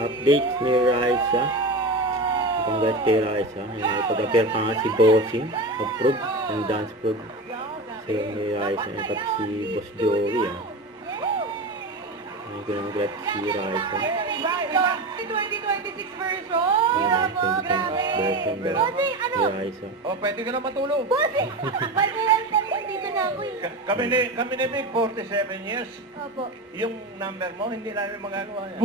Update ni Raisa. Congrats kay Raisa. May pag-appear pa nga si Bossing. Approve. Ang dance prove. So ni Raisa. Yung pati si Boss Joey. May congrats si Raisa. 2026 version. Ayan, 2026 version ni Raisa. Oh, pwede ka na matulog. Bossing! Pag-ilan dito na ako eh. Kami ni Vic, 47 years. Opo. Yung number mo, hindi namin magagawa yan.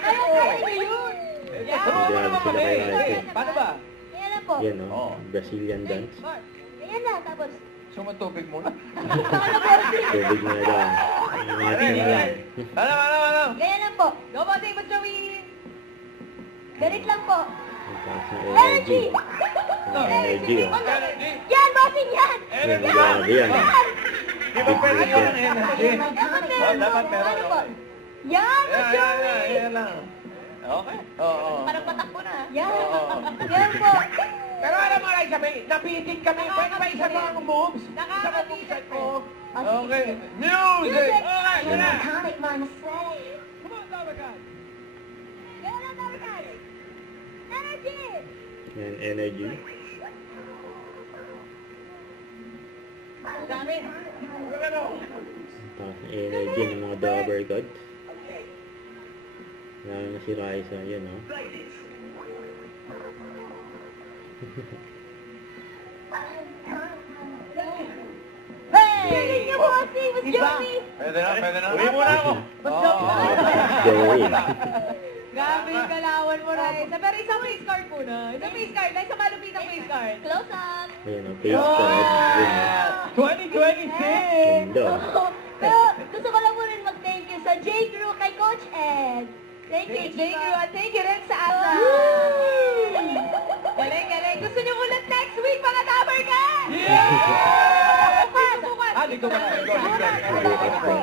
Kaya ko yun. Grabe sila kay Raisa. Paano ba? Kaya na po. Yan o. Brazilian dance. Kaya na, tapos. Sumatubig muna. Paano bossing? Tubig na lang. Ingatan na lang. Ano? Kaya na po. Go bossing, Boss Joey. Galit lang po. Ang taas na Energy! energy. Energy o. Yan, bossing yan! Yan, grabe yan. Di ba pwede yun ang energy? Dapat meron. Oh, dapat meron. Ano po? Yan, Boss Joey! Yan lang. Okay. Oo. Parang patakbo na. Yan. Yan po. Pero alam mo, Raisa, napitik kami. Pwede ba isa pa ang moves? Nakakapitik po. Okay. Music! Okay, yun na. Iconic Marseille. Come on, Dabagan. Kaya na, Dabagan. Energy! Yan, energy. Dami. Ano? Ang taas na energy ng mga Dabber Gods. Lalo na si Raisa. Yan o. Hey! Galing niyo, bossing! Boss Joey! Pwede na. Uwi muna ako. Joey. Grabe yung galawan mo, Raisa. Pero isang face card muna. Isang face card. Isang malupitang face card. Close up! Ayan o. Face card. Yan o. 2026! Ganda. Pero gusto ko lang po rin mag-thank you sa J. Crew kay Coach Ed. Thank you, J. Crew. At thank you rin sa Asa. Galing. Gusto niyo ulit next week, mga Dabber ka? Bukas. Di ko ba? Bukas pa.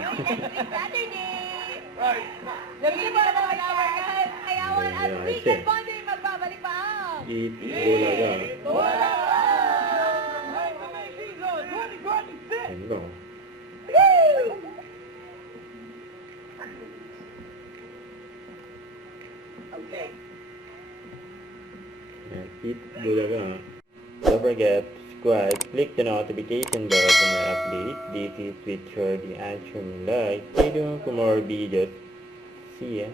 Saturday. Right. Nabili pa na mga Dabber ka. Kayawan at weekend bonding magbabalik pa ang Eat Bulaga. Wala! Season 2026! Ganda o. Okay. Yan, Eat Bulaga. Don't forget, subscribe, click the notification bell for more updates. This is with Shorty and Shumi Like. Stay tuned for more videos. See ya.